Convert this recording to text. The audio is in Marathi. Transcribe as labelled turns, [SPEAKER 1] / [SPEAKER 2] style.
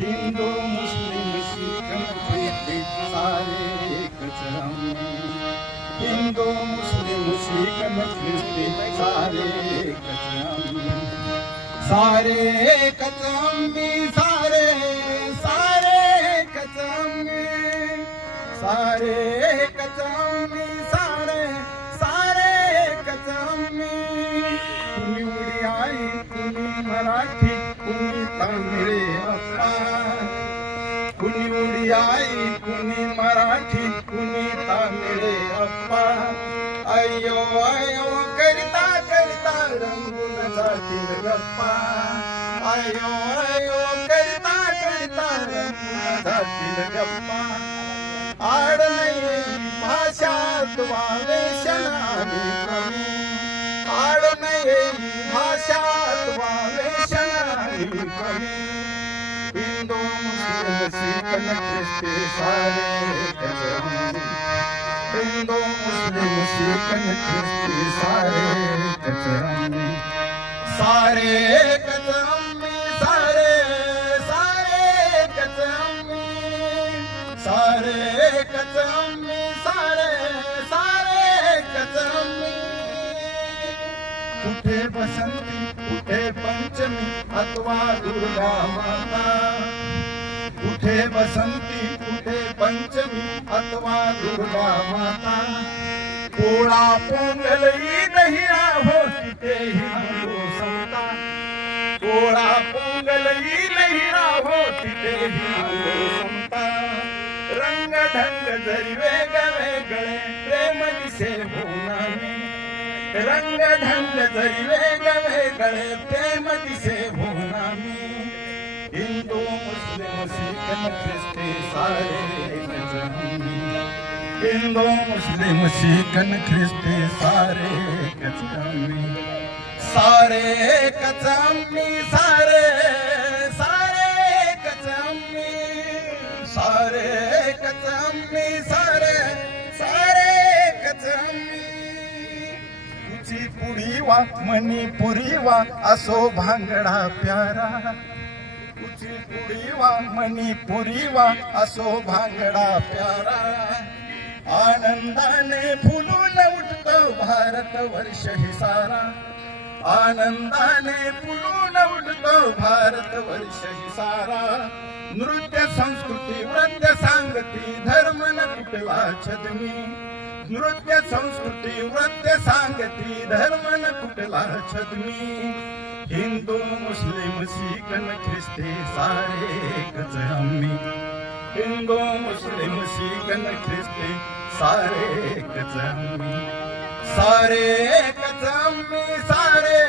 [SPEAKER 1] हिंदु मुस्लिम सिख सारे कचरम हिंदू मुस्लिम सिख सारे कचरम सारे कचमी सारे सारे कचमी सारे कचमी कुणी कुणी उडी आई कुणी मराठी कुणी तामिळे अप्पा अयो अयो करिता करिता रंगून जातील गप्पा. अयो अयो करिता करिता रंगून जातील गप्पा. आड नाही भाषात दोस्ते सारे कजर सारे कजलंग सारे सारे कजर सारे कजलंग कुठे बसंती कुठे पंचमी अथवा दुर्गा माता? कुठे बसंती कुठे पंचमी अथवा दुर्गा माता? पोळा पोंगलही ईदही हो तिथेही नमो संता पोळा पोंगलही ईदही हो तिथेही नमो संता रंग ढंग जरी वेग वेगळे प्रेम दिसे होणारे रंग ढंग जरी वेग वेगळे प्रेम दिसे होणारे हिंदू मुस्लिम सिख न ख्रिस्ती सारे हिंदू मुस्लिम सिखन न ख्रिस्ती सारे एकच सारे एकच सारे वा मणिपुरी वा असो भांगडा प्यारा. तुझी वा मणिपुरी वा असो भांगडा प्यारा. आनंदाने फुलून उठतो भारत वर्ष ही सारा आनंदाने फुलून उठतो भारत वर्ष ही सारा नृत्य संस्कृती वृत्य सांगती धर्म न कुठला छदमी नृत्य संस्कृती वृत्य सांगती धर्म न कुठला छदमी? हिंदू मुस्लिम सिख ख्रिस्ती सारे एकच आम्ही हिंदू मुस्लिम सिख ख्रिस्ती सारे एकच आम्ही सारे एकच आम्ही सारे